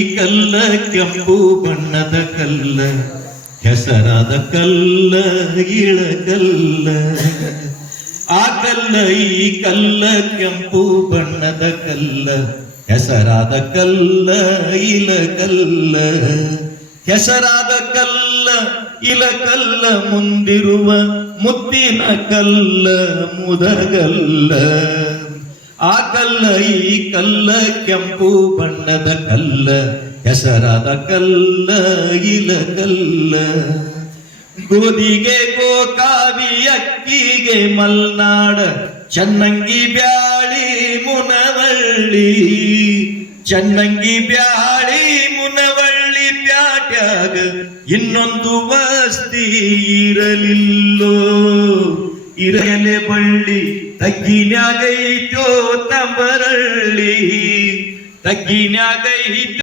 ಈ ಕಲ್ಲ ಕೆಂಪು ಬಣ್ಣದ ಕಲ್ಲ ಹೆಸರಾದ ಕಲ್ಲ ಇಳಕಲ್ಲ ಆ ಕಲ್ಲ ಈ ಕಲ್ಲ ಕೆಂಪು ಬಣ್ಣದ ಕಲ್ಲ ಹೆಸರಾದ ಕಲ್ಲ ಇಲಕಲ್ಲ ಹೆಸರಾದ ಕಲ್ಲ ಇಲಕಲ್ಲ ಮುಂದಿರುವ ಮುತ್ತಿನ ಕಲ್ಲ ಮುದಗಲ್ಲ ಆ ಕಲ್ಲ, ಈ ಕಲ್ಲ, ಕೆಂಪು ಬಣ್ಣದ ಕಲ್ಲ ಹೆಸರಾದ ಕಲ್ಲ, ಇಲ ಕಲ್ಲ. ಗೋಧಿಗೆ ಗೋಕಾವಿ ಅಕ್ಕಿಗೆ ಮಲ್ನಾಡ, ಚನ್ನಂಗಿ ಬ್ಯಾಳಿ ಮುನವಳ್ಳಿ. ಚನ್ನಂಗಿ ಬ್ಯಾಳಿ ಮುನವಳ್ಳಿ ಪ್ಯಾಟ್ಯಾಗ ಇನ್ನೊಂದು ವಸ್ತಿ ಇರಲಿಲ್ಲೋ. ഇറയലെ പള്ളി തക്കിനകൈറ്റോ തമ്പരള്ളി. തക്കിനകൈറ്റോ